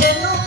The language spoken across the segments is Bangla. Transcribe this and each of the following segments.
সে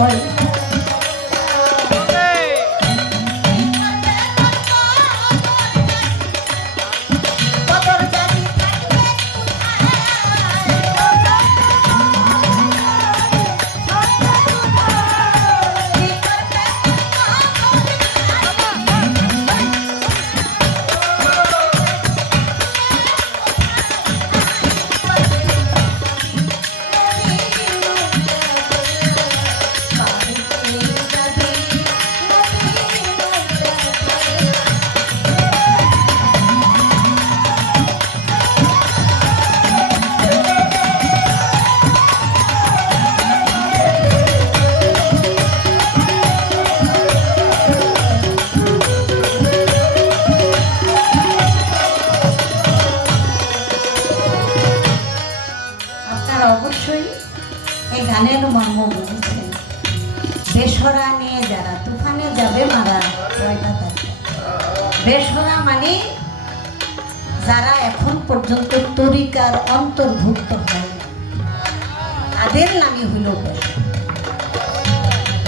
হয় আপনারা অবশ্যই এই গানের মর্ম বুঝেছেন। বেসরা নিয়ে যারা তুফানে যাবে মারা কয়টা থাকে বেসরা মানে যারা এখন পর্যন্ত তরিকার অন্তর্ভুক্ত হয়। তাদের নামই হইল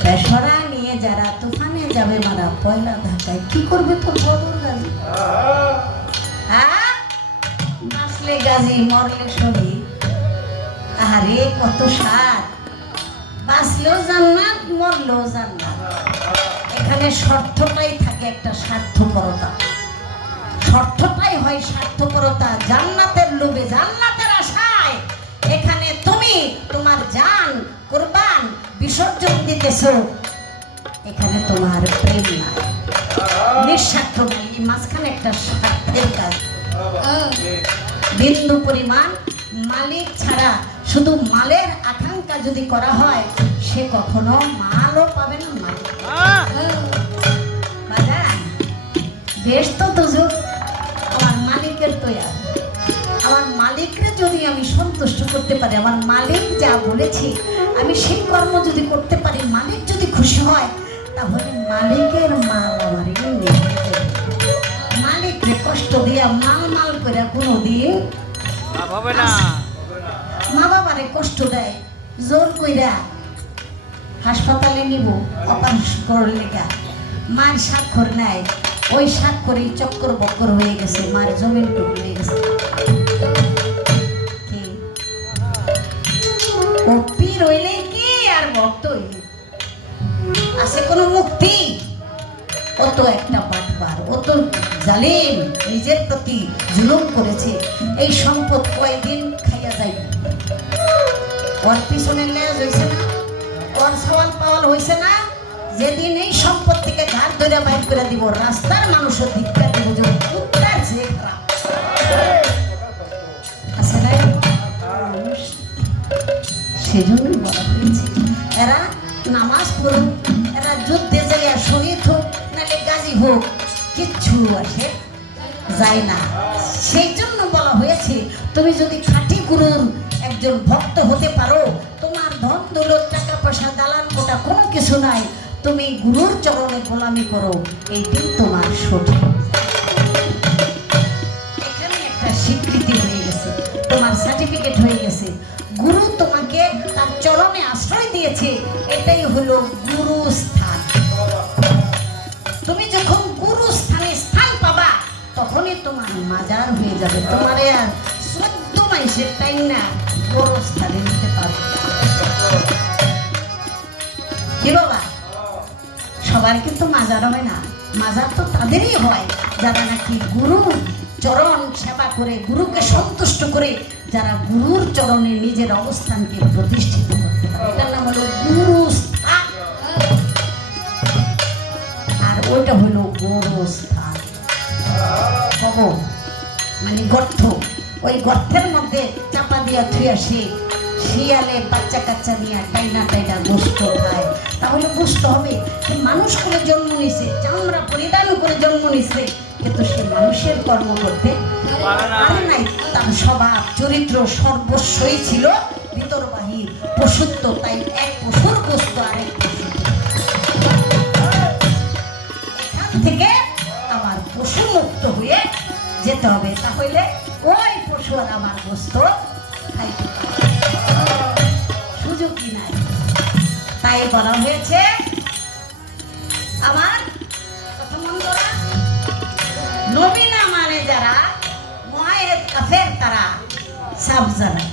বেসরা। নিয়ে যারা তুফানে যাবে মারা পয়লা ঢাকায়, কি করবে তোর বদল গাজী? হ্যাঁ? বাঁচলে গাজী, মরলে শহীদ। আরে কত স্বাদ। বাঁচলেও জান্নাত মরলেও জান্নাত। এখানে স্বার্থটাই থাকে একটা স্বার্থপরতা। স্বার্থটাই হয় স্বার্থপরতা জান্নাতের লোভে জান্নাতের আশায়। এখানে তুমি তোমার জান কোরবান বিসর্জন দিতেছ। এখানে তোমার প্রেম নাই। নিঃস্বার্থ নাই। মাঝখানে একটা স্বার্থের কাজ। বিন্দু পরিমাণ মালিক ছাড়া শুধু মালের আকাঙ্ক্ষা যদি করা হয়, সে কখনো মালও পাবে না বাজান, বেশ তো দুজন আমার মালিকের তৈয়া আমার মালিককে যদি আমি সন্তুষ্ট করতে পারি, আমার মালিক যা বলেছে, আমি সেই কর্ম যদি করতে পারি, মালিক যদি খুশি হয়, তাহলে মালিকের মাল আমার মালিককে কষ্ট দিয়া মাল মাল করে কোনো লাভ হবে না। মা বাবারে কষ্ট দেয়, জোর কইরা হাসপাতালে নিব অপারেশন করার লেগা। মার স্বাক্ষর নেয় ওই স্বাক্ষরেই চক্কর বক্কর হয়ে গেছে, মার জমিন হয়ে গেছে। কি? ও পীর হইলে কি আর ভক্ত আছে কোনো মুক্তি? ও তো একটা বাটবার ও তো জালিম, নিজের প্রতি জুলুম করেছে। এই সম্পদ কয়দিন খাইয়া ওর পিছনে লেজ হয়েছে না? ওর সওয়াল পাওয়াল হয়েছে না? যেদিন এই সম্পদ থেকে ঘাট ধরে বাইর করে দিব, রাস্তার মানুষের দীক্ষা দিব যে যে সেজন্যই বলা হয়েছে, এরা নামাজ পড়ুক, এরা যুদ্ধে যাইয়া শহীদ হোক নাহলে গাজী হোক, কিচ্ছু আসে যায় না। সেই জন্য বলা হয়েছে, তুমি যদি গুরুর একজন ভক্ত হতে পারো। তোমার ধন দৌলত, টাকা পয়সা, দালান কোটা কোনো কিছু নাই। তুমি গুরুর চরণে গোলামি করো। এইটাই তোমার সঠিক সার্টিফিকেট হয়ে গেছে। গুরু তোমাকে তার চরণে আশ্রয় দিয়েছে। এটাই হলো গুরু স্থান। তুমি যখন গুরু স্থানে স্থান পাবা, তখনই তোমার মাজার হয়ে যাবে। তোমার আর মাইসের টাইম না গুরু স্থানে নিতে বাবা? সবার কিন্তু মাজার হয় না। মাজার তো তাদেরই হয়। যারা নাকি গুরু চরণ সেবা করে, গুরুকে সন্তুষ্ট করে, যারা গুরুর চরণে নিজের অবস্থানকে প্রতিষ্ঠিত করতে এটার নাম হলো গুরু আর ওইটা হলো গুরু স্থান মানে গর্ত ওই গর্তের মধ্যে চাপা দিয়া থুয়া সে শিয়ালে বাচ্চা কাচ্চা নিয়ে টাইনা টাইনা গোস্ত খায় তাহলে বুঝতে হবে যে মানুষ করে জন্ম নিছে চামড়া পরিধান করে জন্ম নিছে কিন্তু সে মানুষের কর্ম করতে পারে পারে নাই। তার স্বভাব চরিত্র সর্বস্বই ছিল ভিতর বাহির পশুত্ব তাই এক পশুর গোস্ত আরেক পশু এখান থেকে আমার পশু মুক্ত হয়ে যেতে হবে। তাহলে খাইতে পারে। সুযোগই নাই। তাই বলা হয়েছে, আমার নবীনা মানে যারা মায়ের কাফের তারা সাবজানা